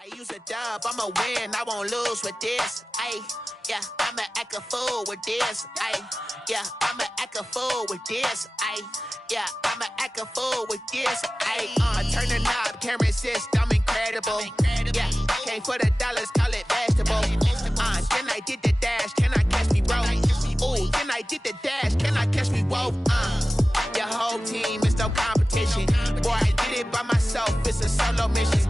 I use a dub, I'ma win, I won't lose with this. Ay, yeah, I'ma act a fool with this. Ay, yeah, I'ma act a fool with this. Ay, yeah, I'ma act a fool with this. Ay, turn the knob, can't resist, I'm incredible. Yeah, came for the dollars, call it vegetable. Then I did the dash, can I catch me, bro? Ooh, then I did the dash, can I catch me, whoa? Your whole team is no competition. Boy, I did it by myself, it's a solo mission.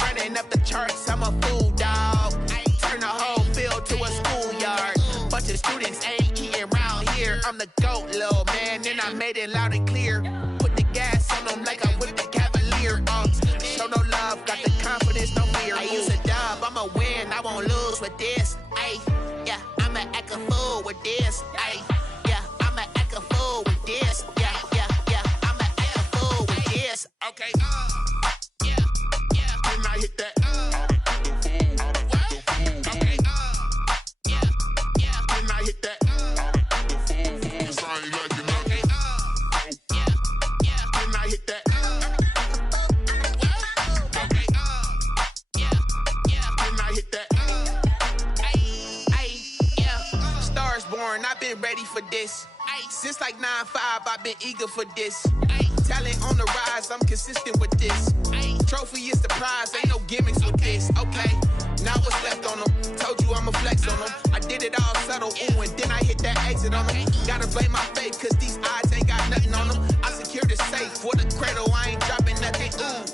Running up the charts, I'm a fool, dog. Turn the whole field to a schoolyard. Bunch of students ain't eating round here. I'm the GOAT, little man, and I made it loud and clear. Put the gas on them like I'm with the Cavalier. Show no love, got the confidence, no fear. I use a dub, I'ma win, I won't lose with this. Ay, yeah, I'ma act a fool with this. Ay, yeah, I'ma act a fool with this. Yeah, yeah, yeah, I'ma act a fool with this. Okay, yeah, yeah. Can I hit that? Okay, yeah, yeah. Can I hit that? Cause I ain't like it. Okay, yeah, yeah. Can I hit that? Okay, yeah, yeah. Can I hit that? Ay, yeah. Stars born, I've been ready for this. Since like 9-5, I've been eager for this. Talent on the rise, I'm consistent with this. Trophy is the prize, ain't no gimmicks with this. Okay, now what's left on them? Told you I'ma flex on them. I did it all subtle, ooh, and then I hit that exit on them. Gotta blame my faith, cause these odds ain't got nothing on them. I secure the safe for the cradle, I ain't dropping nothing, ooh.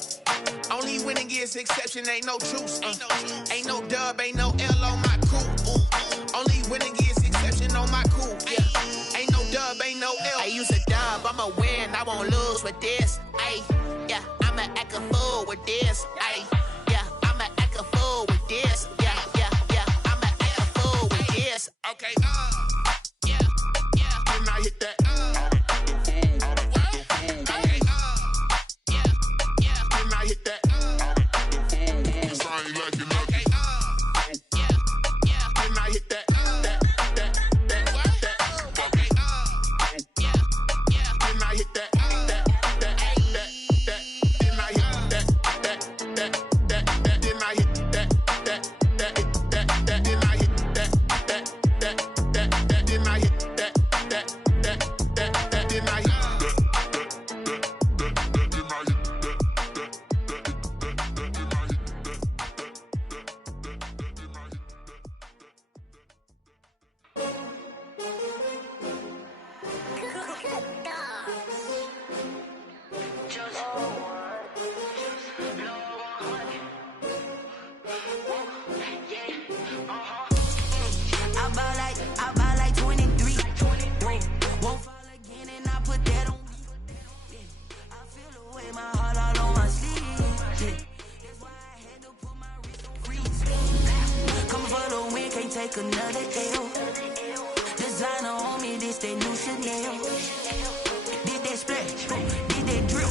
Only winning is exception, ain't no truce. Ain't no dub, ain't no L on my crew. Only winning is exception on my crew. Yeah. Ain't no dub, ain't no L. I use a dub, I'ma win, I won't lose with this. Ay, yeah, I'ma act a fool with this. Ay, yeah, I'ma act a fool with this. Yeah, yeah, yeah, I'ma act a fool with this. Okay, yeah, yeah. Can I hit that? Okay, yeah, yeah. Can I hit that? Cause I ain't like it. Okay, yeah, yeah. Can I hit that? Take another L. Designer on me, this they new Chanel. Did they splash? Did they drill?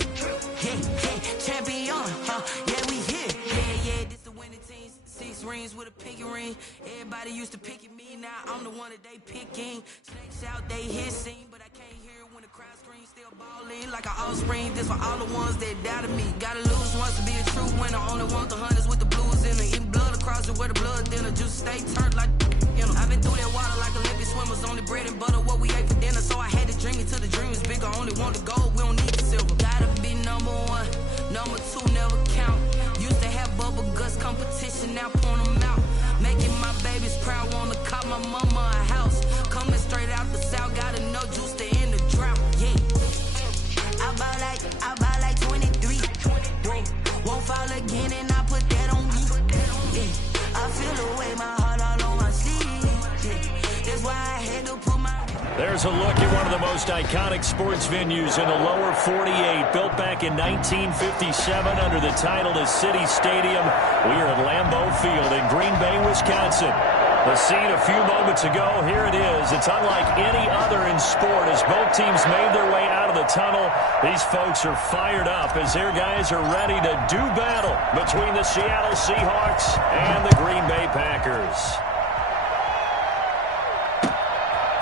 Hey, hey, champion, huh? Yeah, we here. Yeah, yeah, this the winning team. 6 rings with a pinky ring. Everybody used to picking me, now I'm the one that they picking. Snakes out, they hissing, but I can't hear when the crowd screams. Still balling like an offspring. This for all the ones that doubted me. Gotta lose once to be a true winner. Only want the hunters with the blues in it. Eating blood across it where the blood thinner. Just stay turned like. I've been through that water like Olympic swimmers. Only bread and butter, what we ate for dinner. So I had to dream it till the dream is bigger. Only want the gold, we don't need the silver. Gotta be number 1, number 2 never count. Used to have bubble guts competition, now point them out. Making my babies proud, wanna call my mama a house. Coming straight out the south, gotta know juice to end the drought. Yeah, I buy like 23. Won't fall again and I put that on me. Yeah, I feel the way my heart all on my sleeve. That's why I had to put my... There's a look at one of the most iconic sports venues in the lower 48, built back in 1957 under the title of City Stadium. We are at Lambeau Field in Green Bay, Wisconsin. The scene a few moments ago, here it is. It's unlike any other in sport as both teams made their way out of the tunnel. These folks are fired up as their guys are ready to do battle between the Seattle Seahawks and the Green Bay Packers.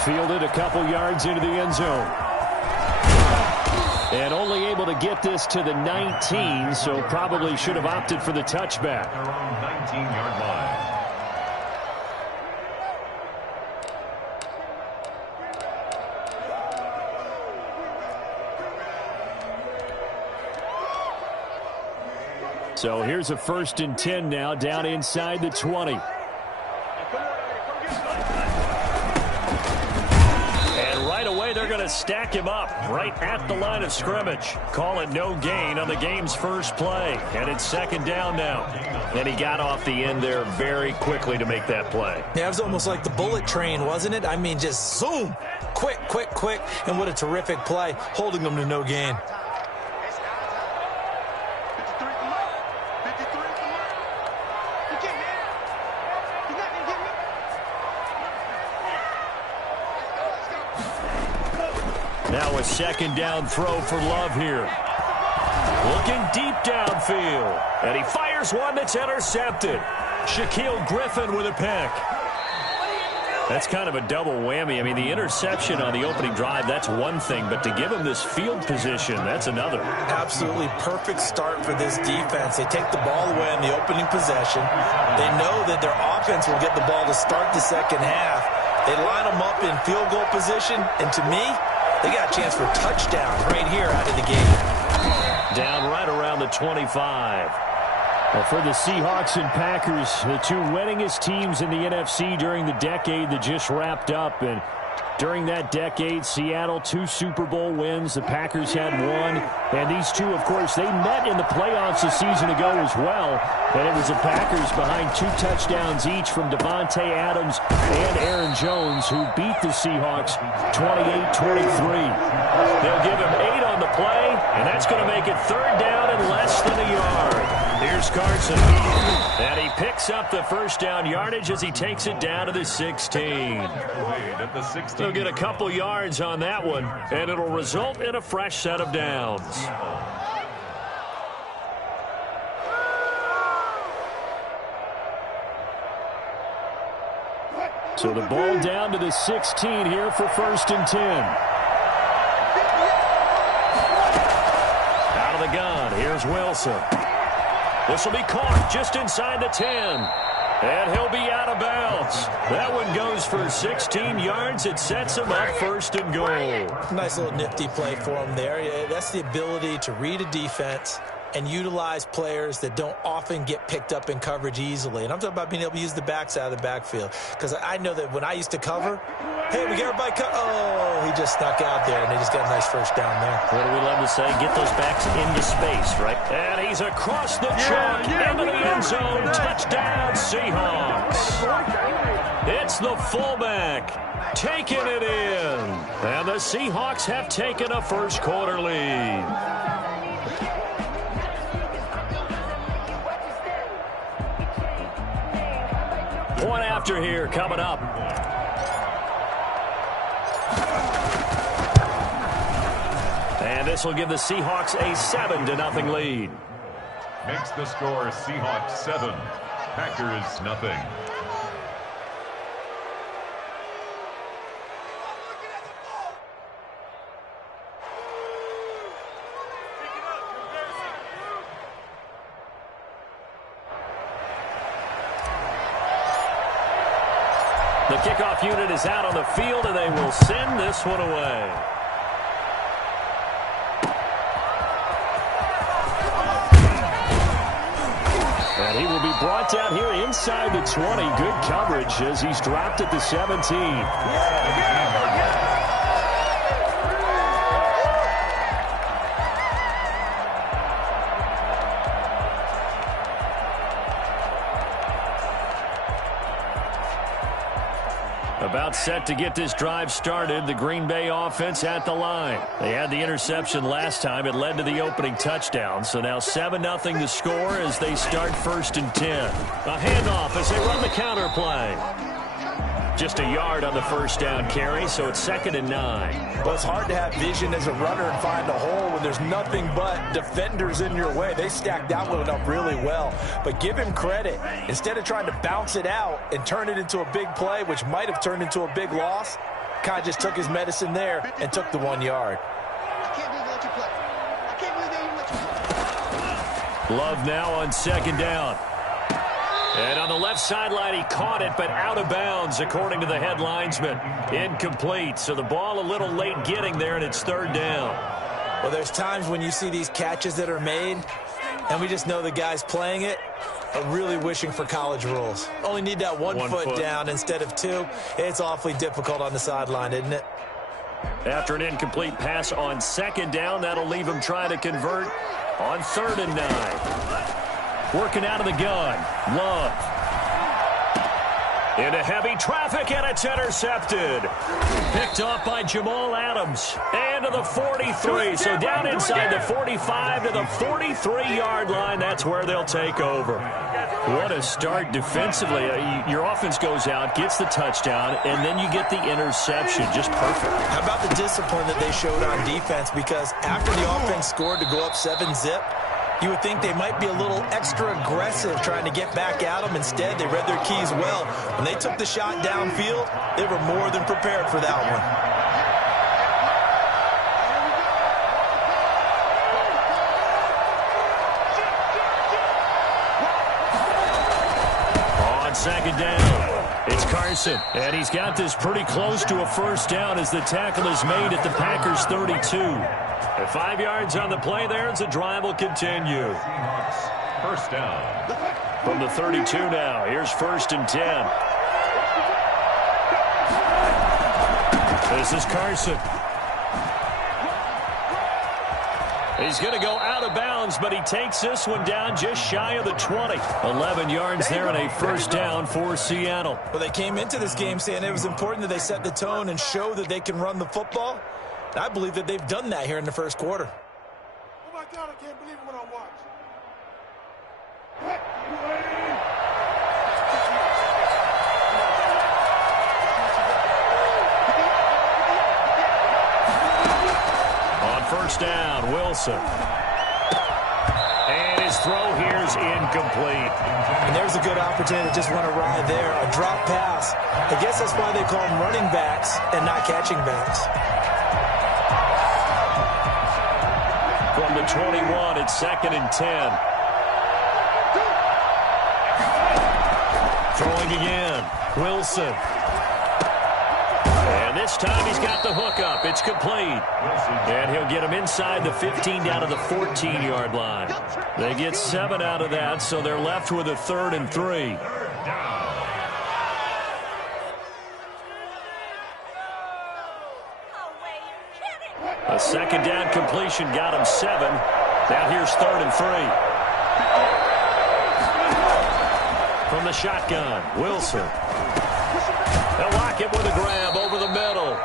Fielded a couple yards into the end zone. And only able to get this to the 19, so probably should have opted for the touchback. Around 19-yard line. So here's a 1st and 10 now, down inside the 20. And right away they're going to stack him up right at the line of scrimmage. Call it no gain on the game's first play. And it's 2nd down now. And he got off the end there very quickly to make that play. Yeah, it was almost like the bullet train, wasn't it? I mean, just zoom. Quick, quick, quick. And what a terrific play, holding them to no gain. Now a 2nd down throw for Love here. Looking deep downfield. And he fires one that's intercepted. Shaquill Griffin with a pick. That's kind of a double whammy. I mean, the interception on the opening drive, that's one thing. But to give him this field position, that's another. Absolutely perfect start for this defense. They take the ball away in the opening possession. They know that their offense will get the ball to start the second half. They line them up in field goal position. And to me, they got a chance for a touchdown right here out of the gate. Down right around the 25. Well, for the Seahawks and Packers, the two winningest teams in the NFC during the decade that just wrapped up. And during that decade, Seattle, 2 Super Bowl wins. The Packers had 1. And these two, of course, they met in the playoffs a season ago as well. And it was the Packers behind 2 touchdowns each from Devontae Adams and Aaron Jones, who beat the Seahawks 28-23. They'll give him 8 on the play, and that's going to make it 3rd down and less than a yard. Here's Carson. And he picks up the 1st down yardage as he takes it down to the 16. He'll get a couple yards on that one, and it'll result in a fresh set of downs. So the ball down to the 16 here for 1st and 10. Out of the gun, here's Wilson. This will be caught just inside the 10. And he'll be out of bounds. That one goes for 16 yards. It sets him up 1st and goal. Nice little nifty play for him there. That's the ability to read a defense and utilize players that don't often get picked up in coverage easily. And I'm talking about being able to use the backside of the backfield. Because I know that when I used to cover, hey, we got everybody oh, he just snuck out there, and they just got a nice 1st down there. What do we love to say? Get those backs into space, right? And he's across the chalk, into the end zone. Touchdown, Seahawks. It's the fullback taking it in. And the Seahawks have taken a 1st quarter lead. Point after here coming up. And this will give the Seahawks a 7-0 lead. Makes the score Seahawks 7, Packers nothing. The kickoff unit is out on the field, and they will send this one away. And he will be brought down here inside the 20. Good coverage as he's dropped at the 17. About set to get this drive started. The Green Bay offense at the line. They had the interception last time. It led to the opening touchdown. So now 7-0 the score as they start 1st and 10. A handoff as they run the counter play. Just a yard on the 1st down carry, so it's 2nd and 9. Well, it's hard to have vision as a runner and find a hole when there's nothing but defenders in your way. They stacked that one up really well. But give him credit. Instead of trying to bounce it out and turn it into a big play, which might have turned into a big loss, kind of just took his medicine there and took the 1 yard. I can't do what you play. Love now on second down. And on the left sideline, he caught it, but out of bounds, according to the head linesman. Incomplete, so the ball a little late getting there, and it's third down. Well, there's times when you see these catches that are made, and we just know the guys playing it are really wishing for college rules. Only need that one foot down instead of two. It's awfully difficult on the sideline, isn't it? After an incomplete pass on second down, that'll leave him trying to convert on 3rd and 9. Working out of the gun. Love. Into heavy traffic, and it's intercepted. Picked off by Jamal Adams. And to the 43. So down inside the 45 to the 43-yard line. That's where they'll take over. What a start defensively. Your offense goes out, gets the touchdown, and then you get the interception. Just perfect. How about the discipline that they showed on defense? Because after the offense scored to go up 7-zip, you would think they might be a little extra aggressive trying to get back at them. Instead, they read their keys well. When they took the shot downfield, they were more than prepared for that one. On second down, it's Carson. And he's got this pretty close to a first down as the tackle is made at the Packers' 32. 5 yards on the play there as the drive will continue. First down. From the 32 now. Here's 1st and 10. This is Carson. He's going to go out of bounds, but he takes this one down just shy of the 20. 11 yards there and a first down for Seattle. Well, they came into this game saying it was important that they set the tone and show that they can run the football. I believe that they've done that here in the first quarter. Oh, my God, I can't believe what I watched. On first down, Wilson. And his throw here is incomplete. And there's a good opportunity to just run a ride there, a drop pass. I guess that's why they call them running backs and not catching backs. From the 21, it's 2nd and 10. Throwing again, Wilson. And this time he's got the hook up. It's complete. And he'll get him inside the 15 down to the 14-yard line. They get 7 out of that, so they're left with a 3rd and 3. A second down completion got him 7. Now here's 3rd and 3. From the shotgun, Wilson. They'll lock it with a grab over the middle.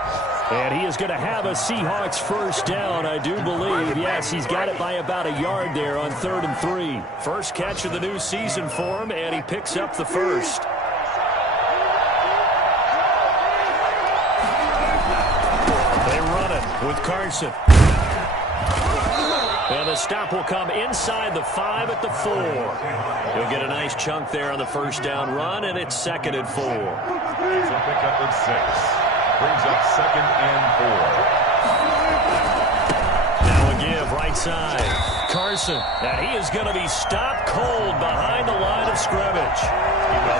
And he is going to have a Seahawks first down, I do believe. Yes, he's got it by about a yard there on 3rd and 3. First catch of the new season for him, and he picks up the first. With Carson. And the stop will come inside the 5 at the 4. He'll get a nice chunk there on the first down run, and it's 2nd and 4. It's a pickup of 6. Brings up 2nd and 4. Now a give right side. Carson. And he is going to be stopped cold behind the line of scrimmage.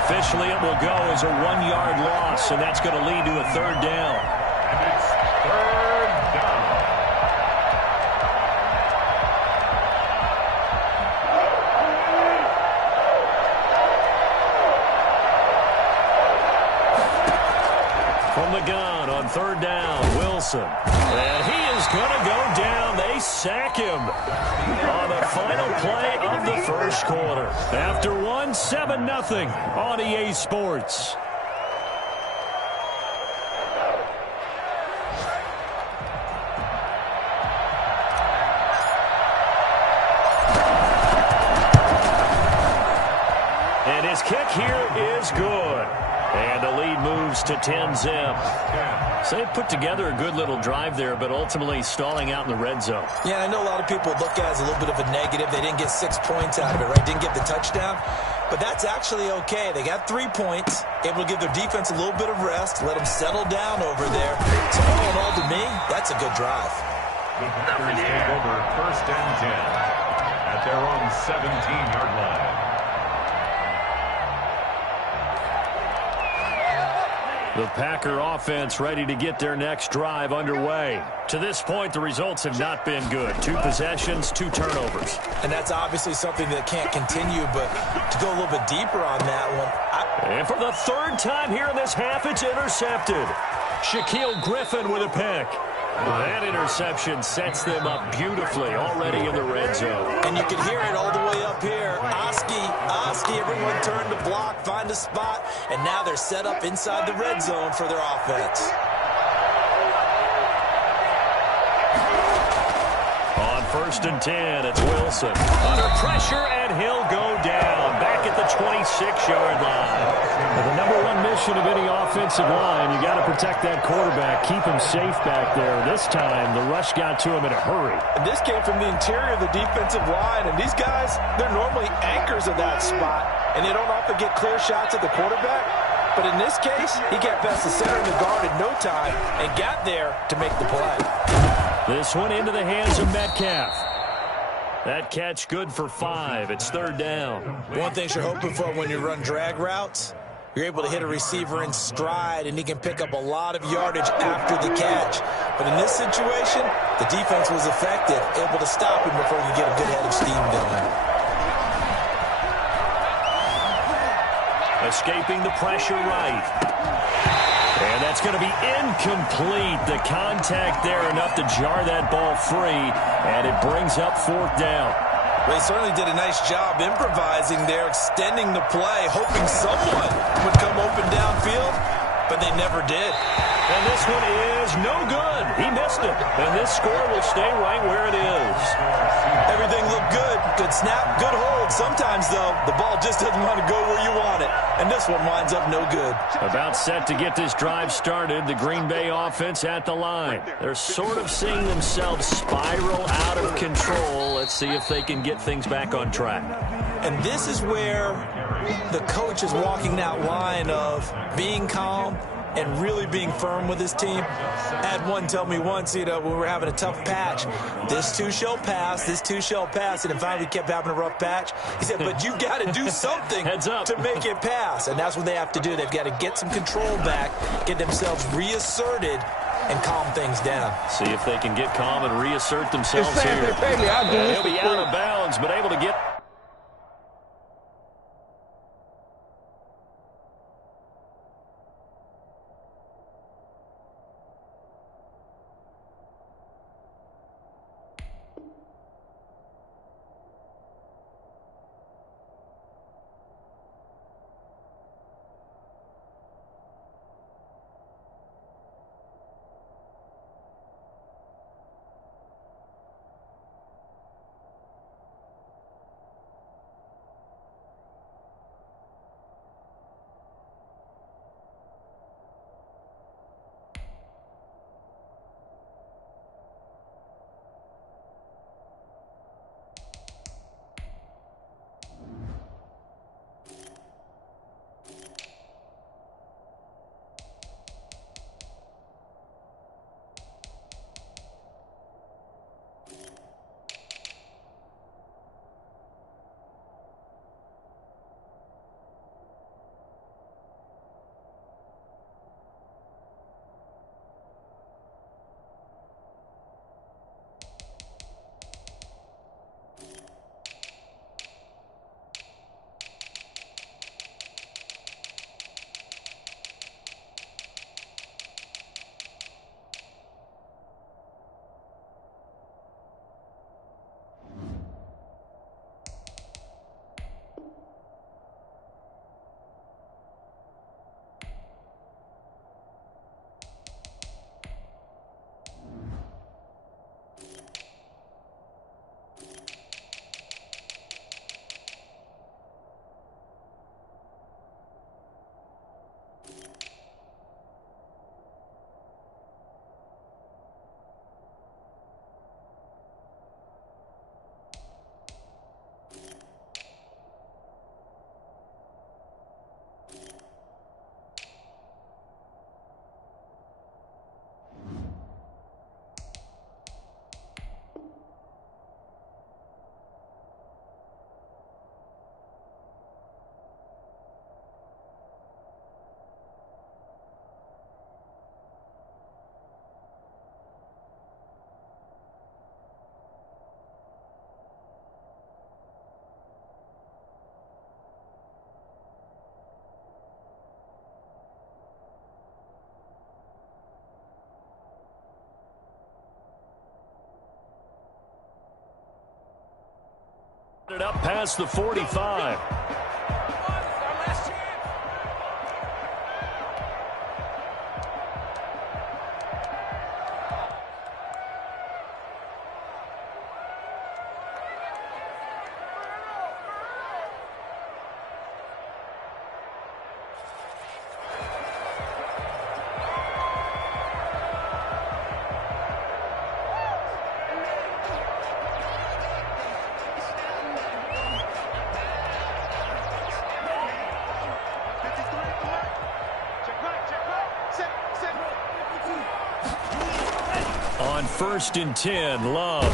Officially, it will go as a 1-yard loss, and that's going to lead to a 3rd down. And it's 3rd down. From the gun on 3rd down, Wilson. And he is going to go down. They sack him on the final play of the first quarter. After 7-0 on EA Sports. And his kick here is good. And the lead moves to 10-zip. So they put together a good little drive there, but ultimately stalling out in the red zone. Yeah, I know a lot of people look at it as a little bit of a negative. They didn't get 6 points out of it, right? Didn't get the touchdown. But that's actually okay. They got 3 points, able to give their defense a little bit of rest, let them settle down over there. So all in all, to me, that's a good drive. The Packers take over 1st and 10 at their own 17-yard line. The Packer offense ready to get their next drive underway. To this point, the results have not been good. 2 possessions, 2 turnovers. And that's obviously something that can't continue, but to go a little bit deeper on that one. And for the 3rd time here in this half, it's intercepted. Shaquille Griffin with a pick. That interception sets them up beautifully already in the red zone. And you can hear it all the way up here. Oski, everyone turned to block, find a spot, and now they're set up inside the red zone for their offense. On 1st and 10, it's Wilson. Under pressure, and he'll go down. Back at the 26-yard line. Well, the number 1 mission of any offensive line, you got to protect that quarterback, keep him safe back there. This time, the rush got to him in a hurry. And this came from the interior of the defensive line, and these guys, they're normally anchors of that spot, and they don't often get clear shots at the quarterback. But in this case, he got past the center of the guard in no time and got there to make the play. This one into the hands of Metcalf. That catch good for 5. It's 3rd down. One thing you're hoping for when you run drag routes, you're able to hit a receiver in stride, and he can pick up a lot of yardage after the catch. But in this situation, the defense was effective, able to stop him before you get a good head of steam going. Escaping the pressure right. And that's going to be incomplete. The contact there enough to jar that ball free, and it brings up 4th down. They certainly did a nice job improvising there, extending the play, hoping someone would come open downfield, but they never did. And this one is no good. He missed it, and this score will stay right where it is. Everything looked good. Good snap, good hold. Sometimes, though, the ball just doesn't want to go where you want it, and this one winds up no good. About set to get this drive started, the Green Bay offense at the line. They're sort of seeing themselves spiral out of control. Let's see if they can get things back on track. And this is where the coach is walking that line of being calm and really being firm with his team. I had one tell me once, when we were having a tough patch, this too shall pass, this too shall pass, and then finally we kept having a rough patch. He said, but you've got to do something Heads up. to make it pass, and that's what they have to do. They've got to get some control back, get themselves reasserted, and calm things down. See if they can get calm and reassert themselves here. He'll be out of bounds, but able to get... It up past the 45. On 1st and 10, Love.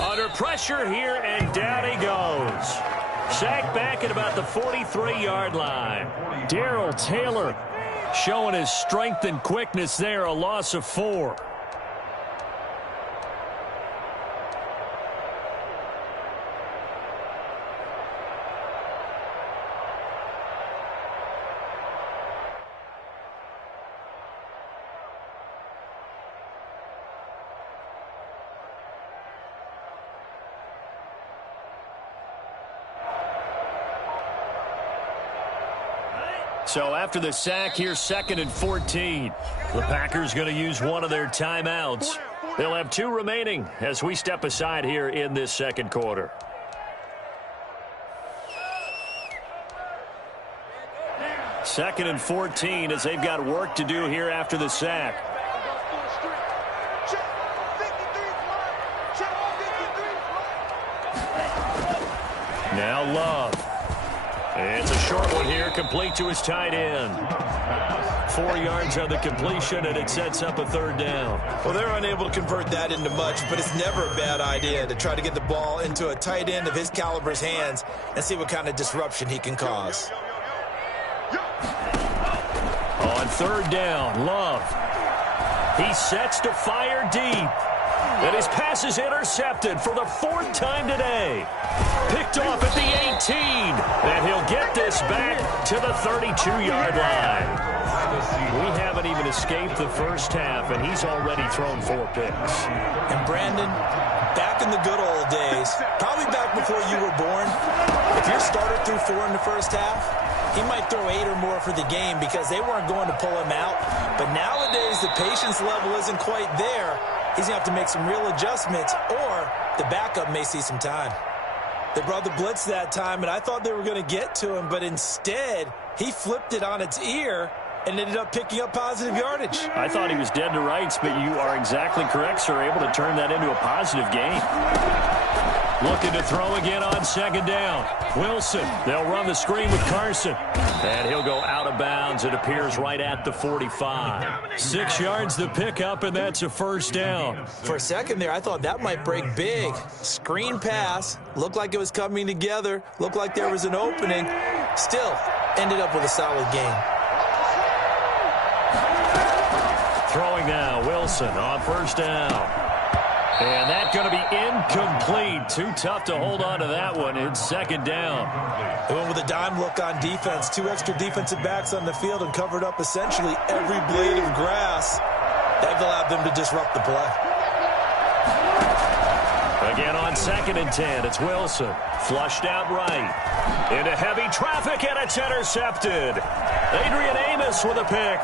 Under pressure here, and down he goes. Sacked back at about the 43-yard line. Darrell Taylor showing his strength and quickness there, a loss of 4. So after the sack, here's 2nd and 14. The Packers going to use one of their timeouts. They'll have 2 remaining as we step aside here in this second quarter. Second and 14 as they've got work to do here after the sack. Now Love. It's a short one here, complete to his tight end. 4 yards on the completion, and it sets up a 3rd down. Well, they're unable to convert that into much, but it's never a bad idea to try to get the ball into a tight end of his caliber's hands and see what kind of disruption he can cause. On 3rd down, Love. He sets to fire deep. And his pass is intercepted for the 4th time today. Picked off at the 18. And he'll get this back to the 32-yard line. We haven't even escaped the first half, and he's already thrown 4 picks. And Brandon, back in the good old days, probably back before you were born, if your starter threw 4 in the first half, he might throw 8 or more for the game because they weren't going to pull him out. But nowadays, the patience level isn't quite there. He's going to have to make some real adjustments, or the backup may see some time. They brought the blitz that time, and I thought they were going to get to him, but instead, he flipped it on its ear and ended up picking up positive yardage. I thought he was dead to rights, but you are exactly correct, sir, able to turn that into a positive gain. Looking to throw again on 2nd down. Wilson, they'll run the screen with Carson. And he'll go out of bounds. It appears right at the 45. 6 yards the pickup, and that's a 1st down. For a second there, I thought that might break big. Screen pass. Looked like it was coming together. Looked like there was an opening. Still, ended up with a solid game. Throwing now, Wilson on 1st down. And that's going to be incomplete. Too tough to hold on to that one. It's 2nd down. They went with a dime look on defense. 2 extra defensive backs on the field and covered up essentially every blade of grass. That allowed them to disrupt the play. Again on 2nd and 10. It's Wilson. Flushed out right. Into heavy traffic, and it's intercepted. Adrian Amos with a pick.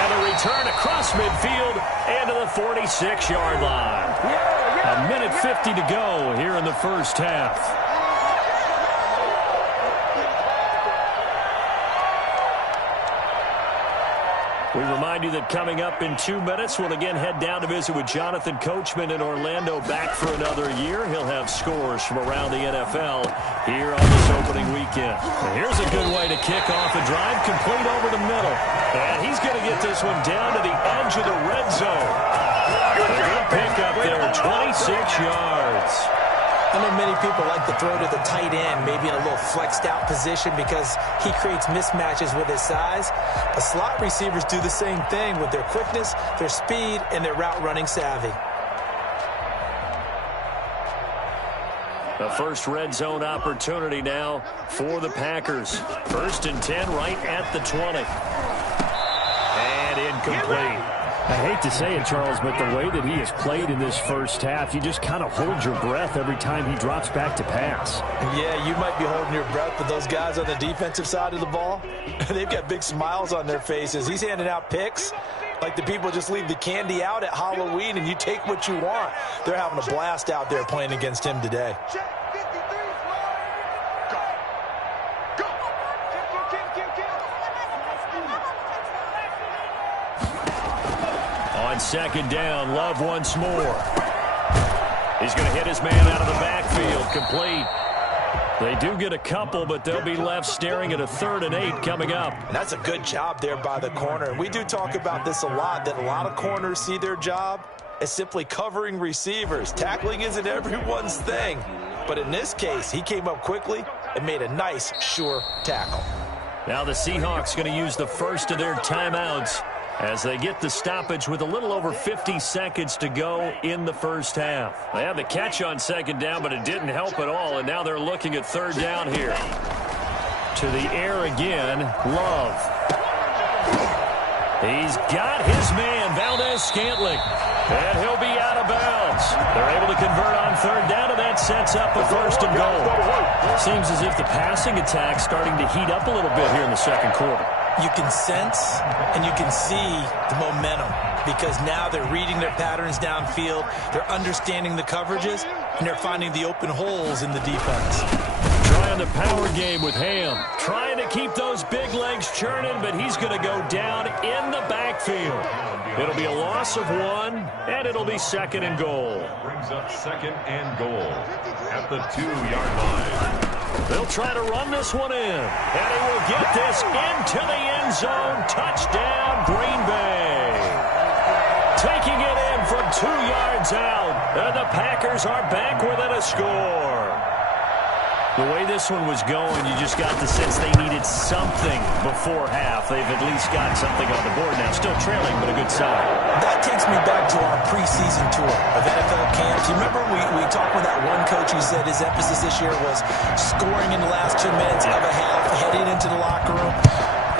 And a return across midfield and to the 46-yard line. A minute 50 to go here in the first half. We remind you that coming up in 2 minutes, we'll again head down to visit with Jonathan Coachman in Orlando, back for another year. He'll have scores from around the NFL here on this opening weekend. And here's a good way to kick off a drive, complete over the middle. And he's going to get this one down to the edge of the red zone. A good pick up there, 26 yards. I know many people like to throw to the tight end, maybe in a little flexed out position because he creates mismatches with his size. But slot receivers do the same thing with their quickness, their speed, and their route running savvy. The first red zone opportunity now for the Packers. 1st and 10 right at the 20. And incomplete. I hate to say it, Charles, but the way that he has played in this first half, you just kind of hold your breath every time he drops back to pass. Yeah, you might be holding your breath, but those guys on the defensive side of the ball, they've got big smiles on their faces. He's handing out picks like the people just leave the candy out at Halloween and you take what you want. They're having a blast out there playing against him today. On second down, Love once more. He's going to hit his man out of the backfield, complete. They do get a couple, but they'll be left staring at a 3rd and 8 coming up. And that's a good job there by the corner. And we do talk about this a lot, that a lot of corners see their job as simply covering receivers. Tackling isn't everyone's thing. But in this case, he came up quickly and made a nice, sure tackle. Now the Seahawks going to use the first of their timeouts as they get the stoppage with a little over 50 seconds to go in the first half. They had the catch on second down, but it didn't help at all, and now they're looking at 3rd down here. To the air again, Love. He's got his man, Valdez-Scantling, and he'll be out of bounds. They're able to convert on 3rd down, and that sets up a 1st and goal. Seems as if the passing attack's starting to heat up a little bit here in the second quarter. You can sense and you can see the momentum because now they're reading their patterns downfield, they're understanding the coverages, and they're finding the open holes in the defense. Trying the power game with Ham. Trying to keep those big legs churning, but he's going to go down in the backfield. It'll be a loss of 1, and it'll be 2nd and goal. Brings up 2nd and goal at the 2-yard line. They'll try to run this one in, and he will get this into the end zone. Touchdown, Green Bay. Taking it in from 2 yards out, and the Packers are back within a score. The way this one was going, you just got the sense they needed something before half. They've at least got something on the board now. Still trailing, but a good sign. That takes me back to our preseason tour of NFL camps. You remember we talked with that one coach who said his emphasis this year was scoring in the last 2 minutes of a half, heading into the locker room.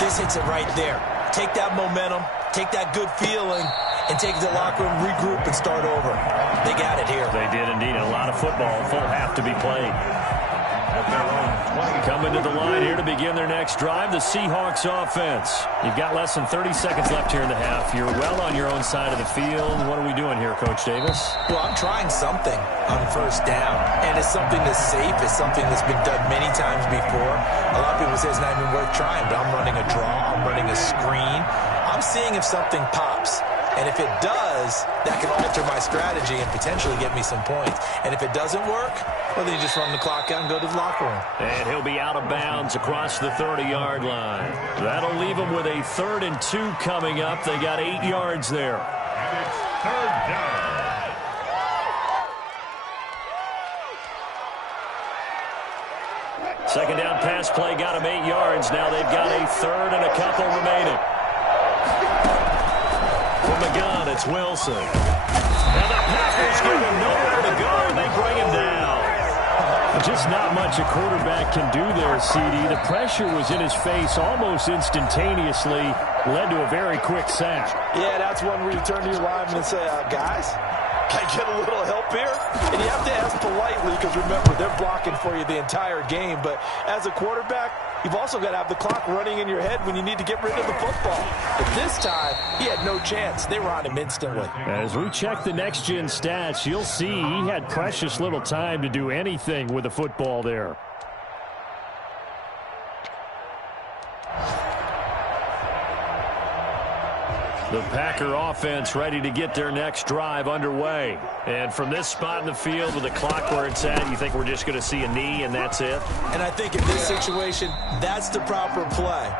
This hits it right there. Take that momentum, take that good feeling, and take it to the locker room, regroup, and start over. They got it here. They did indeed. A lot of football, full half to be played. Coming to the line here to begin their next drive, the Seahawks offense. You've got less than 30 seconds left here in the half. You're well on your own side of the field. What are we doing here, Coach Davis? Well, I'm trying something on 1st down, and it's something that's safe. It's something that's been done many times before. A lot of people say it's not even worth trying, but I'm running a draw. I'm running a screen. I'm seeing if something pops. And if it does, that can alter my strategy and potentially get me some points. And if it doesn't work, well, then you just run the clock out and go to the locker room. And he'll be out of bounds across the 30-yard line. That'll leave them with a 3rd and 2 coming up. They got 8 yards there. And it's 3rd down. Second down pass play got them 8 yards. Now they've got a 3rd and a couple remaining. From the gun, it's Wilson. And the Packers give him nowhere to go, and they bring him down. Just not much a quarterback can do there, CD. The pressure was in his face almost instantaneously, led to a very quick sack. Yeah, that's one where you turn to your lineman and say, guys, can I get a little help here? And you have to ask politely because, remember, they're blocking for you the entire game. But as a quarterback, you've also got to have the clock running in your head when you need to get rid of the football. But this time, he had no chance. They were on him instantly. As we check the next-gen stats, you'll see he had precious little time to do anything with the football there. The Packer offense ready to get their next drive underway. And from this spot in the field with the clock where it's at, you think we're just going to see a knee and that's it? And I think in this situation, that's the proper play.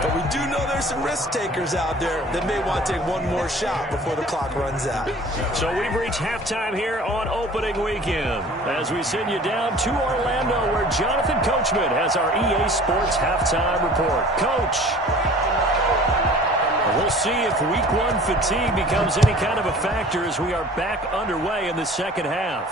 But we do know there's some risk takers out there that may want to take one more shot before the clock runs out. So we've reached halftime here on opening weekend as we send you down to Orlando where Jonathan Coachman has our EA Sports halftime report. Coach, we'll see if week one fatigue becomes any kind of a factor as we are back underway in the second half.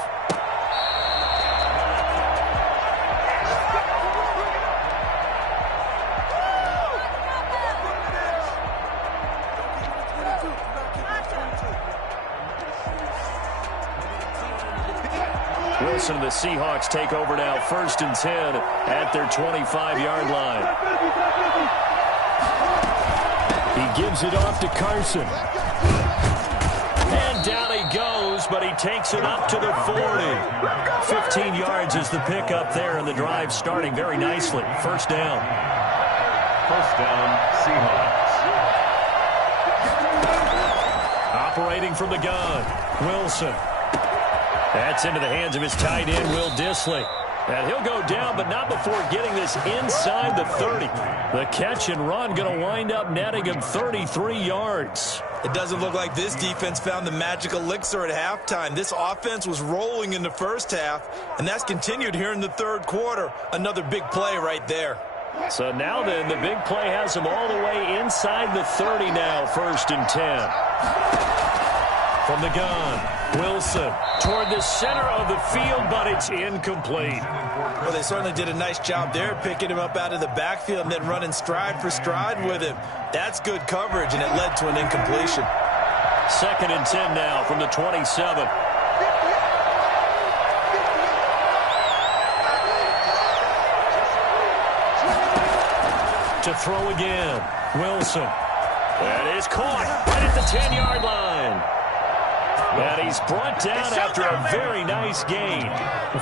Wilson and the Seahawks take over now, 1st and 10 at their 25-yard line. He gives it off to Carson. And down he goes, but he takes it up to the 40. 15 yards is the pickup there, and the drive starting very nicely. 1st down. 1st down, Seahawks. Operating from the gun, Wilson. That's into the hands of his tight end, Will Dissly. And he'll go down, but not before getting this inside the 30. The catch and run going to wind up netting him 33 yards. It doesn't look like this defense found the magic elixir at halftime. This offense was rolling in the first half, and that's continued here in the 3rd quarter. Another big play right there. So now then, the big play has him all the way inside the 30 now, 1st and 10. From the gun, Wilson toward the center of the field, but it's incomplete. Well, they certainly did a nice job there, picking him up out of the backfield and then running stride for stride with him. That's good coverage, and it led to an incompletion. 2nd and 10 now from the 27. To throw again, Wilson. That is caught right at the 10-yard line. And he's brought down after a very nice gain.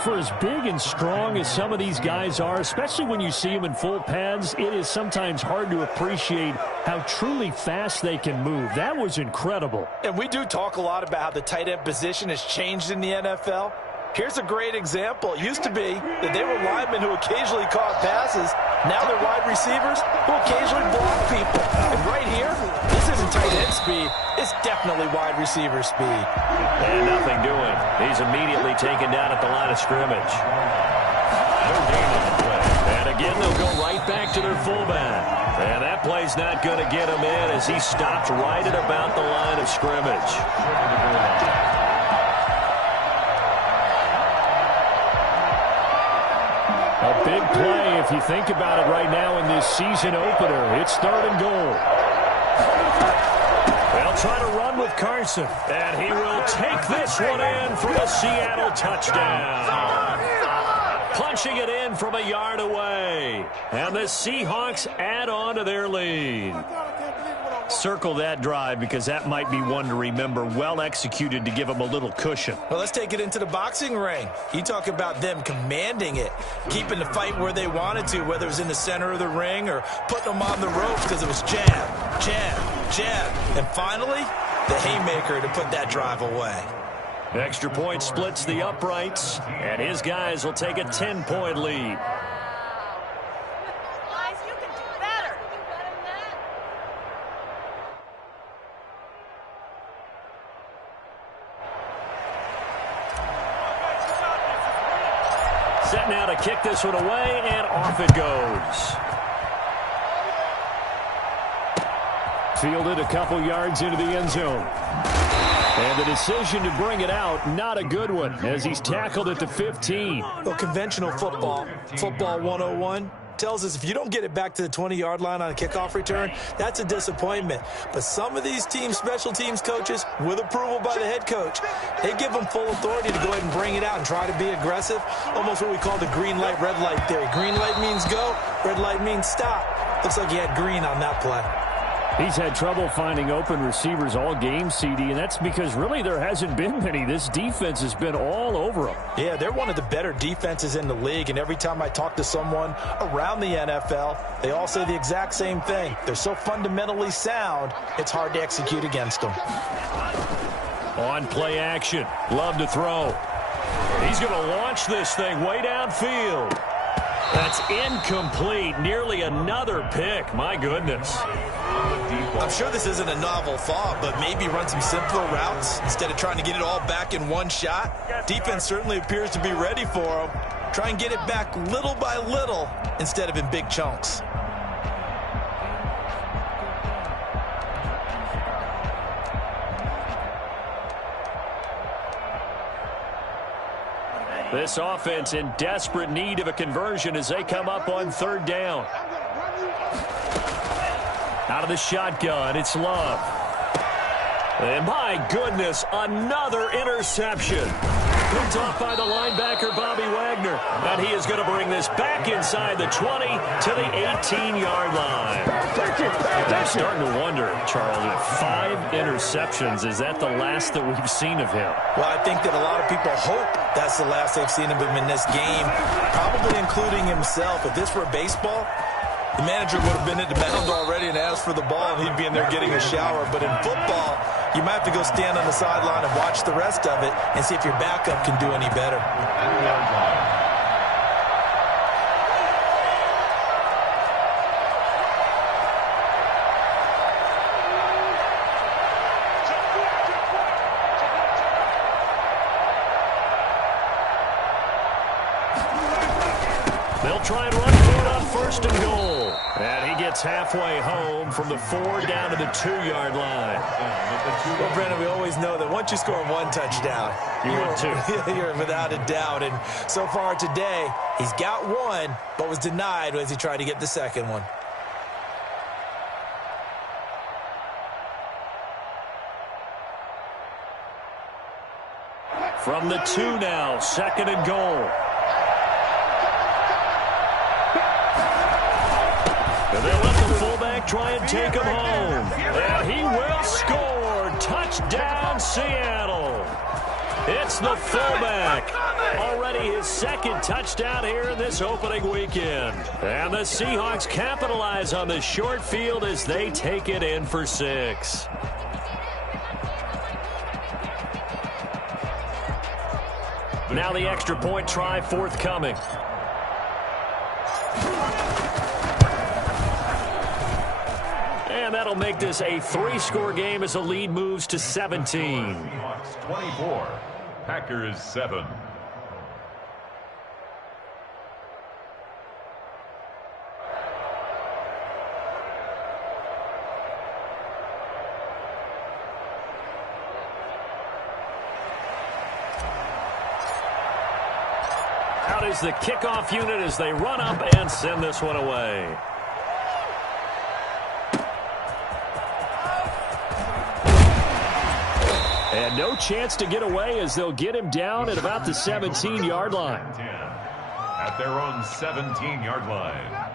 For as big and strong as some of these guys are, especially when you see them in full pads, it is sometimes hard to appreciate how truly fast they can move. That was incredible. And we do talk a lot about how the tight end position has changed in the NFL. Here's a great example. It used to be that they were linemen who occasionally caught passes. Now they're wide receivers who occasionally block people. And right here, this isn't tight end speed. It's definitely wide receiver speed. And nothing doing. He's immediately taken down at the line of scrimmage. No gain on the play. And again, they'll go right back to their fullback. And that play's not going to get him in as he stopped right at about the line of scrimmage. A big play if you think about it right now in this season opener. It's 3rd and goal. They'll try to run with Carson. And he will take this one in for the Seattle touchdown. Punching it in from a yard away. And the Seahawks add on to their lead. Circle that drive because that might be one to remember. Well executed to give them a little cushion. Well, let's take it into the boxing ring. You talk about them commanding it, keeping the fight where they wanted to, whether it was in the center of the ring or putting them on the ropes because it was jab, jab, jab. And finally, the haymaker to put that drive away. Extra point splits the uprights, and his guys will take a 10-point lead. Set now to kick this one away, and off it goes. Fielded a couple yards into the end zone. And the decision to bring it out, not a good one, as he's tackled at the 15. Well, conventional football 101, tells us if you don't get it back to the 20-yard line on a kickoff return, that's a disappointment. But some of these special teams coaches, with approval by the head coach, they give them full authority to go ahead and bring it out and try to be aggressive. Almost what we call the green light, red light theory. Green light means go, red light means stop. Looks like he had green on that play. He's had trouble finding open receivers all game, CD, and that's because really there hasn't been many. This defense has been all over him. Yeah, they're one of the better defenses in the league, and every time I talk to someone around the NFL, they all say the exact same thing. They're so fundamentally sound, it's hard to execute against them. On play action, love to throw. He's going to launch this thing way downfield. That's incomplete. Nearly another pick. My goodness. I'm sure this isn't a novel thought, but maybe run some simpler routes instead of trying to get it all back in one shot. Defense certainly appears to be ready for him. Try and get it back little by little instead of in big chunks. This offense in desperate need of a conversion as they come up on third down. Out of the shotgun, it's Love. And my goodness, another interception. Picked off by the linebacker, Bobby Wagner. And he is going to bring this back inside the 20 to the 18-yard line. I'm starting to wonder, Charles, 5 interceptions. Is that the last that we've seen of him? Well, I think that a lot of people hope that's the last they've seen of him in this game, probably including himself. If this were baseball, the manager would have been at the mound already and asked for the ball, and he'd be in there getting a shower. But in football, you might have to go stand on the sideline and watch the rest of it and see if your backup can do any better. They'll try and run for it on 1st and goal. And he gets halfway home from the 4 down to the 2-yard line. Well, Brandon, we always know that once you score 1 touchdown, you're without a doubt. And so far today, he's got 1, but was denied as he tried to get the second one. From the 2 now, 2nd and goal. And they'll let the fullback try and take him home. And he will score. Touchdown, Seattle. It's the fullback. Already his 2nd touchdown here in this opening weekend. And the Seahawks capitalize on the short field as they take it in for 6. Now the extra point try forthcoming. And that'll make this a 3-score game as the lead moves to 17. Seahawks 24, Packers 7. Out is the kickoff unit as they run up and send this one away. And no chance to get away as they'll get him down at about the 17-yard line. At their own 17-yard line.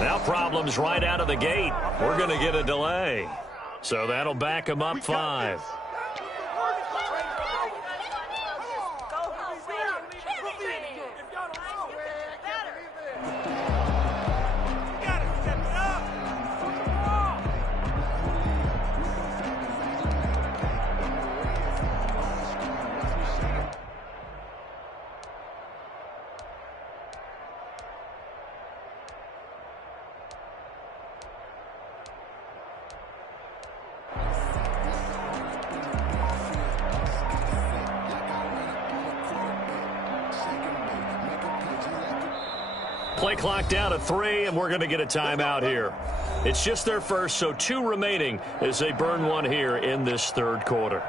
Now problems right out of the gate. We're going to get a delay. So that'll back them up 5. Play clock down to 3, and we're going to get a timeout here. It's just their first, so 2 remaining as they burn one here in this 3rd quarter.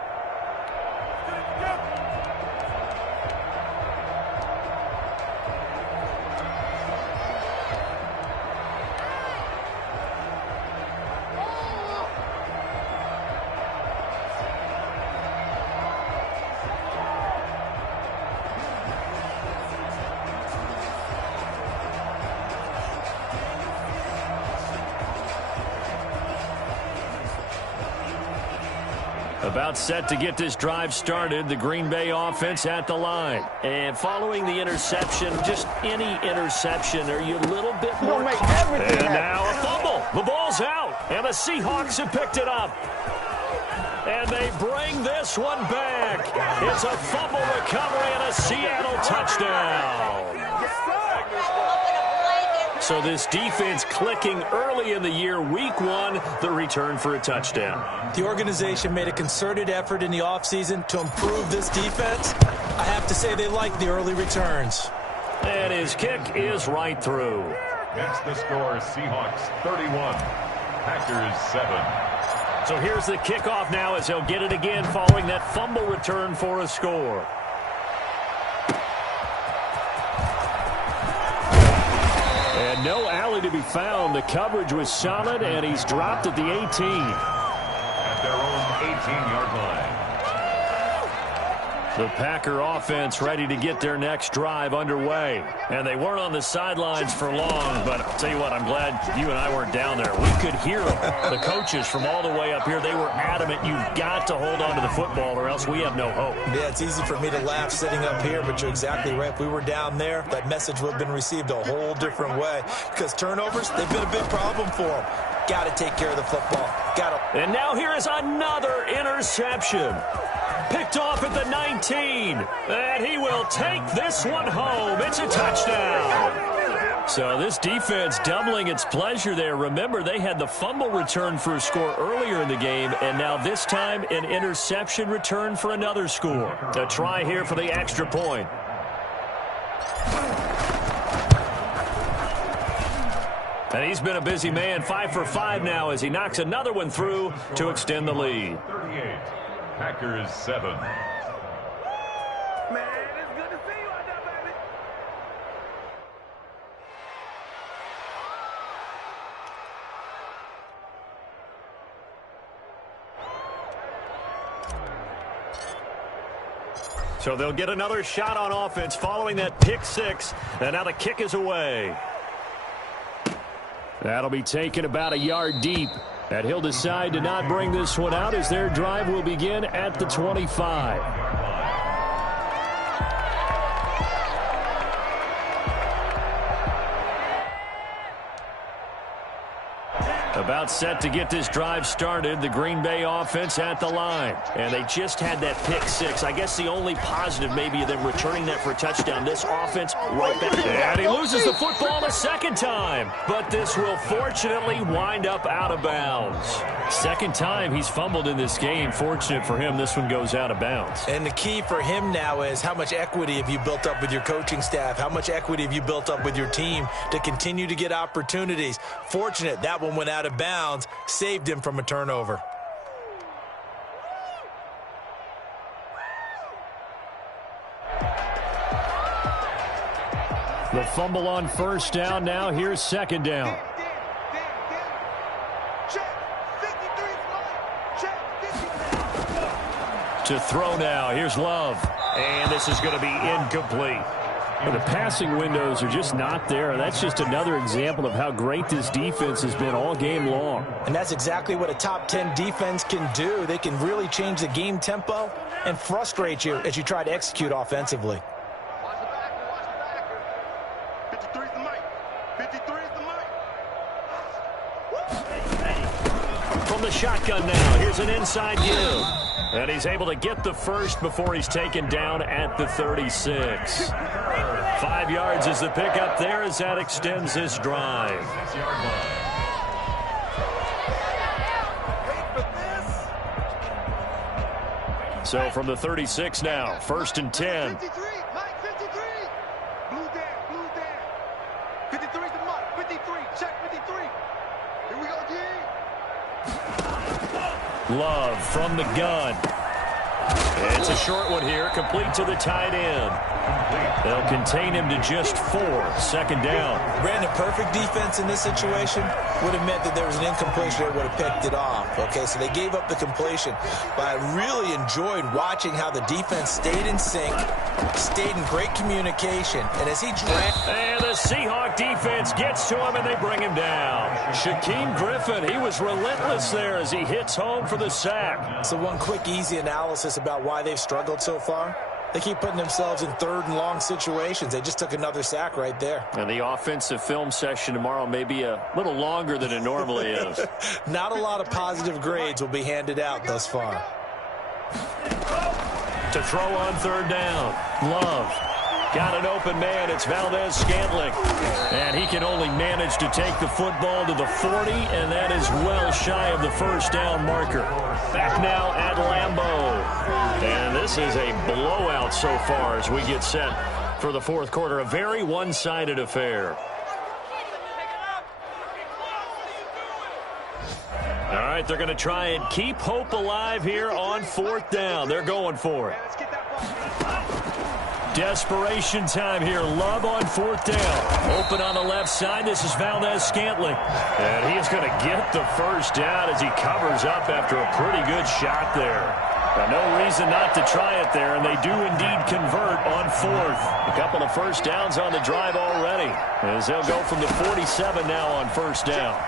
About set to get this drive started, the Green Bay offense at the line. And following the interception, just any interception, are you a little bit more confident? And now a fumble. The ball's out, and the Seahawks have picked it up. And they bring this one back. It's a fumble recovery and a Seattle touchdown. So this defense clicking early in the year, week one, the return for a touchdown. The organization made a concerted effort in the offseason to improve this defense. I have to say they like the early returns. And his kick is right through. That's the score. Seahawks 31, Packers 7. So here's the kickoff now as he'll get it again following that fumble return for a score. And no alley to be found. The coverage was solid, and he's dropped at the 18. At their own 18-yard line. The Packer offense ready to get their next drive underway. And they weren't on the sidelines for long, but I'll tell you what, I'm glad you and I weren't down there. We could hear them. The coaches from all the way up here, they were adamant, you've got to hold on to the football or else we have no hope. Yeah, it's easy for me to laugh sitting up here, but you're exactly right. If we were down there, that message would have been received a whole different way. Because turnovers, they've been a big problem for them. Got to take care of the football. Got to. And now here is another interception. Picked off at the 19. And he will take this one home. It's a touchdown. So this defense doubling its pleasure there. Remember, they had the fumble return for a score earlier in the game, and now this time an interception return for another score. A try here for the extra point. And he's been a busy man, 5 for 5 now as he knocks another one through to extend the lead. 38, Packers 7. Man, it's good to see you out there, baby. So they'll get another shot on offense following that pick six. And now the kick is away. That'll be taken about a yard deep. And he'll decide to not bring this one out as their drive will begin at the 25. About set to get this drive started, the Green Bay offense at the line. And they just had that pick six. I guess the only positive maybe of them returning that for a touchdown. This offense right back. And he loses the football a second time. But this will fortunately wind up out of bounds. Second time he's fumbled in this game. Fortunate for him, this one goes out of bounds. And the key for him now is how much equity have you built up with your coaching staff? How much equity have you built up with your team to continue to get opportunities? Fortunate that one went out of bounds, saved him from a turnover. The fumble on first down. Now here's second down. To throw now. Here's Love. And this is going to be incomplete. The passing windows are just not there. That's just another example of how great this defense has been all game long. And that's exactly what a top 10 defense can do. They can really change the game tempo and frustrate you as you try to execute offensively. Watch the backer. 53's the mic. 53's the mic. From the shotgun now. Here's an inside give. And he's able to get the first before he's taken down at the 36. 5 yards is the pickup there as that extends this drive. 6-yard line. So from the 36 now, 1st and 10. 53, Mike, 53. Blue down. 53's the mic. 53, check 53. Here we go, G. Love from the gun. It's a short one here, complete to the tight end. They'll contain him to just 4. Second down. Brandon, perfect defense in this situation would have meant that there was an incompletion. They would have picked it off. Okay, so they gave up the completion. But I really enjoyed watching how the defense stayed in sync, stayed in great communication. And as he dragged... And the Seahawk defense gets to him and they bring him down. Shaquem Griffin, he was relentless there as he hits home for the sack. So one quick, easy analysis about why they've struggled so far. They keep putting themselves in 3rd and long situations. They just took another sack right there. And the offensive film session tomorrow may be a little longer than it normally is. Not a lot of positive grades will be handed out thus far. To throw on 3rd down. Love. Got an open man. It's Valdes-Scantling. And he can only manage to take the football to the 40, and that is well shy of the first down marker. Back now at Lambeau. And this is a blowout so far as we get set for the fourth quarter. A very one-sided affair. All right, they're going to try and keep hope alive here on fourth down. They're going for it. Desperation time here. Love on fourth down. Open on the left side. This is Valdes-Scantling. And he is going to get the first down as he covers up after a pretty good shot there. No reason not to try it there, and they do indeed convert on fourth. A couple of first downs on the drive already, as they'll go from the 47 now on first down.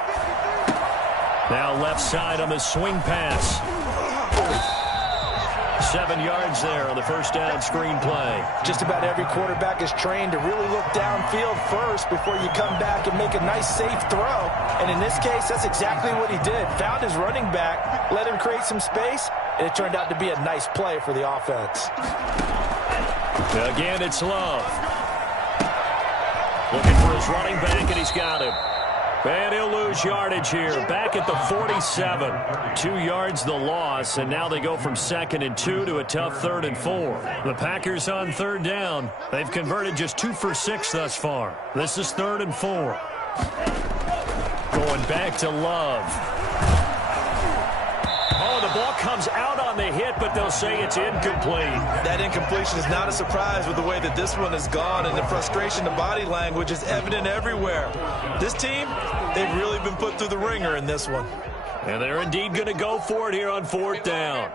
Now left side on the swing pass. 7 yards there on the first down screen play. Just about every quarterback is trained to really look downfield first before you come back and make a nice, safe throw. And in this case, that's exactly what he did. Found his running back, let him create some space, and it turned out to be a nice play for the offense. Again, it's Love. Looking for his running back, and he's got him. And he'll lose yardage here. Back at the 47. 2 yards the loss, and now they go from 2nd and 2 to a tough 3rd and 4. The Packers on third down. They've converted just 2 for 6 thus far. This is 3rd and 4. Going back to Love. Oh, the ball comes out on the hit, but they'll say it's incomplete. That incompletion is not a surprise with the way that this one has gone, and the frustration, the body language is evident everywhere. This team, they've really been put through the ringer in this one. And they're indeed going to go for it here on fourth down.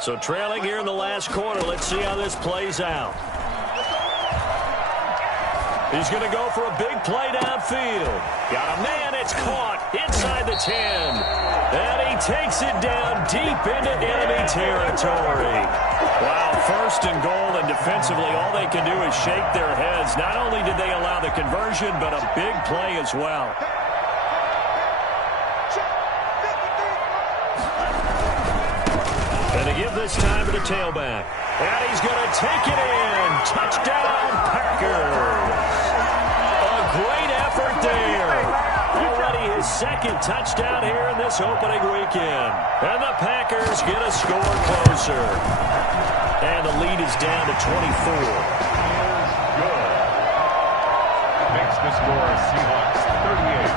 So trailing here in the last quarter, let's see how this plays out. He's going to go for a big play downfield. Got a man, it's caught inside the 10. And he takes it down deep into enemy territory. Wow, 1st and goal, and defensively all they can do is shake their heads. Not only did they allow the conversion, but a big play as well. And to give this time to the tailback. And he's going to take it in. Touchdown, Packers. A great effort there. Already his 2nd touchdown here in this opening weekend. And the Packers get a score closer. And the lead is down to 24. Good. Makes the score Seahawks 38.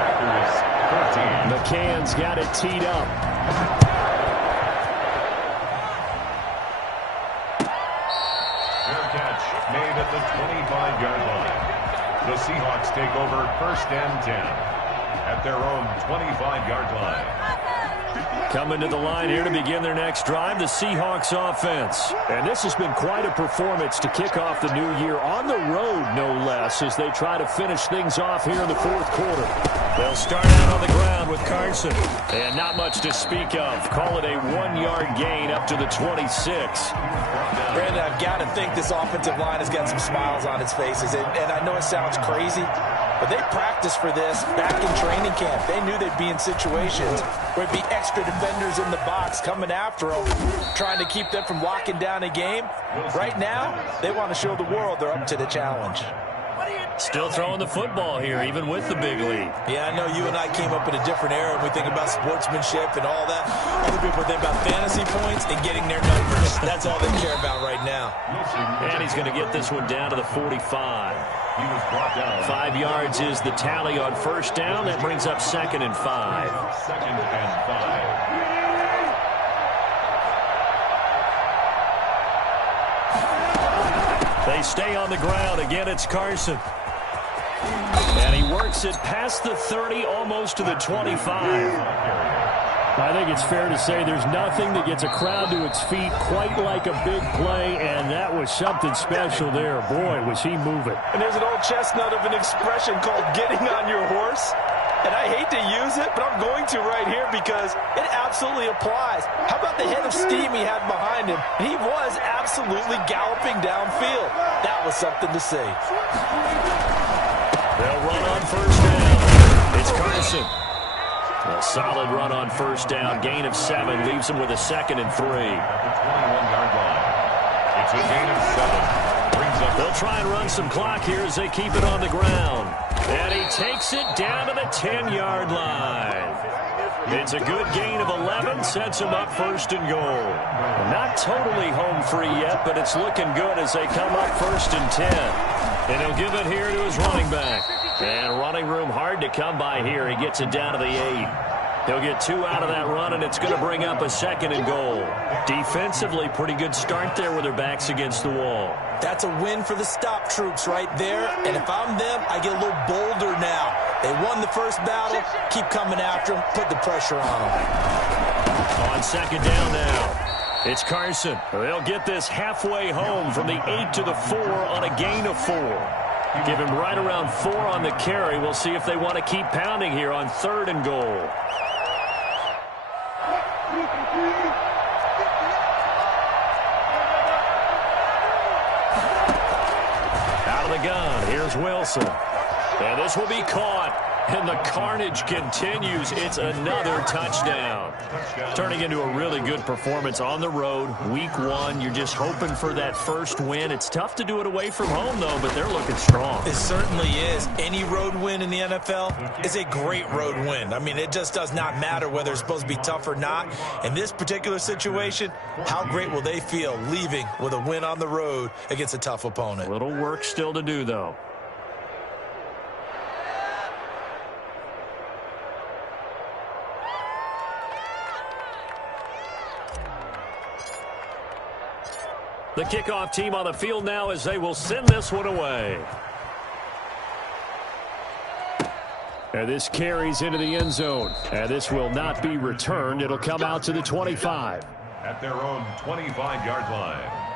Packers 14. McCann's got it teed up. Fair catch made at the 25-yard line. The Seahawks take over 1st and 10 at their own 25-yard line. Coming to the line here to begin their next drive, the Seahawks offense. And this has been quite a performance to kick off the new year on the road, no less, as they try to finish things off here in the fourth quarter. They'll start out on the ground with Carson. And not much to speak of. Call it a 1-yard gain up to the 26. Brandon, I've got to think this offensive line has got some smiles on its faces. And I know it sounds crazy, but they practiced for this back in training camp. They knew they'd be in situations where it'd be extra defenders in the box coming after them, trying to keep them from locking down a game. Right now, they want to show the world they're up to the challenge. Still throwing the football here, even with the big lead. Yeah, I know you and I came up in a different era when we think about sportsmanship and all that. Other people think about fantasy points and getting their numbers. That's all they care about right now. And he's going to get this one down to the 45. 5 yards is the tally on first down. That brings up 2nd and 5. 2nd and 5. They stay on the ground. Again, it's Carson. And he works it past the 30, almost to the 25. I think it's fair to say there's nothing that gets a crowd to its feet quite like a big play, and that was something special there. Boy, was he moving. And there's an old chestnut of an expression called getting on your horse. And I hate to use it, but I'm going to right here because it absolutely applies. How about the head of steam he had behind him? He was absolutely galloping downfield. That was something to see. They'll run on first down. It's Carson. A solid run on first down. Gain of 7 leaves him with a 2nd and 3. At the 21-yard line. It's a gain of 7. They'll try and run some clock here as they keep it on the ground. And he takes it down to the 10-yard line. It's a good gain of 11, sets him up first and goal. Not totally home free yet, but it's looking good as they come up first and 10. And he'll give it here to his running back. And running room hard to come by here. He gets it down to the 8. He'll get 2 out of that run, and it's going to bring up a second and goal. Defensively, pretty good start there with their backs against the wall. That's a win for the stop troops right there. And if I'm them, I get a little bolder now. They won the first battle. Keep coming after them. Put the pressure on them. On second down now, it's Carson. They'll get this halfway home from the 8 to the 4 on a gain of 4. Give him right around 4 on the carry. We'll see if they want to keep pounding here on 3rd and goal. Out of the gun, here's Wilson. And this will be caught. And the carnage continues. It's another touchdown. Turning into a really good performance on the road. Week 1, you're just hoping for that first win. It's tough to do it away from home, though, but they're looking strong. It certainly is. Any road win in the NFL is a great road win. I mean, it just does not matter whether it's supposed to be tough or not. In this particular situation, how great will they feel leaving with a win on the road against a tough opponent? Little work still to do, though. The kickoff team on the field now as they will send this one away. And this carries into the end zone. And this will not be returned. It'll come out to the 25. At their own 25-yard line.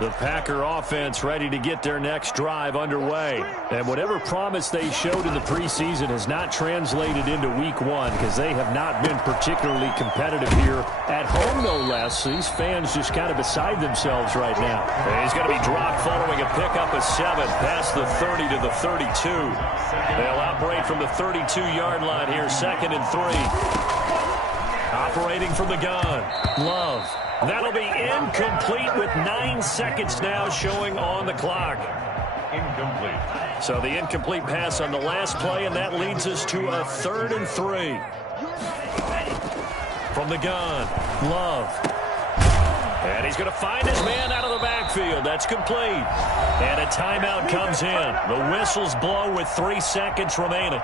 The Packer offense ready to get their next drive underway. And whatever promise they showed in the preseason has not translated into week 1 because they have not been particularly competitive here at home, no less. These fans just kind of beside themselves right now. And he's going to be dropped following a pickup of 7 past the 30 to the 32. They'll operate from the 32-yard line here, 2nd and 3. Operating from the gun, Love. That'll be incomplete with 9 seconds now showing on the clock. Incomplete. So the incomplete pass on the last play, and that leads us to a 3rd and 3. From the gun, Love. And he's going to find his man out of the backfield. That's complete. And a timeout comes in. The whistles blow with 3 seconds remaining.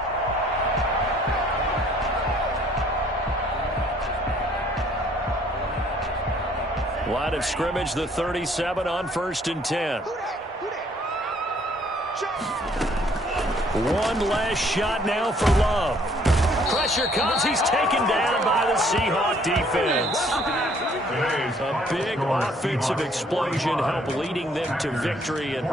Line of scrimmage, the 37 on 1st and 10. One last shot now for Love. Pressure comes. He's taken down by the Seahawk defense. A big offensive explosion helped leading them to victory. And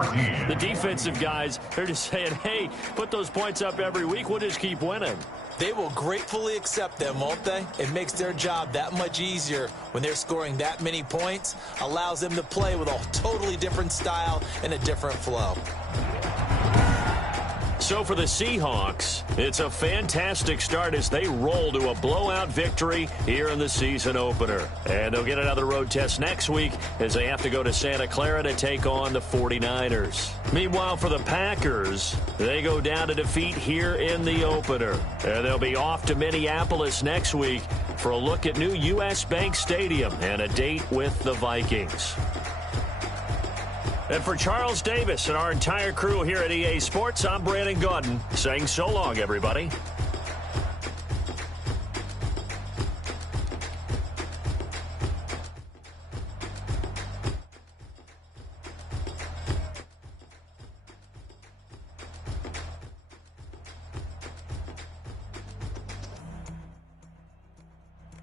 the defensive guys, they're just saying, hey, put those points up every week. We'll just keep winning. They will gratefully accept them, won't they? It makes their job that much easier when they're scoring that many points. Allows them to play with a totally different style and a different flow. So for the Seahawks, it's a fantastic start as they roll to a blowout victory here in the season opener. And they'll get another road test next week as they have to go to Santa Clara to take on the 49ers. Meanwhile, for the Packers, they go down to defeat here in the opener. And they'll be off to Minneapolis next week for a look at new U.S. Bank Stadium and a date with the Vikings. And for Charles Davis and our entire crew here at EA Sports, I'm Brandon Gaudin saying so long, everybody.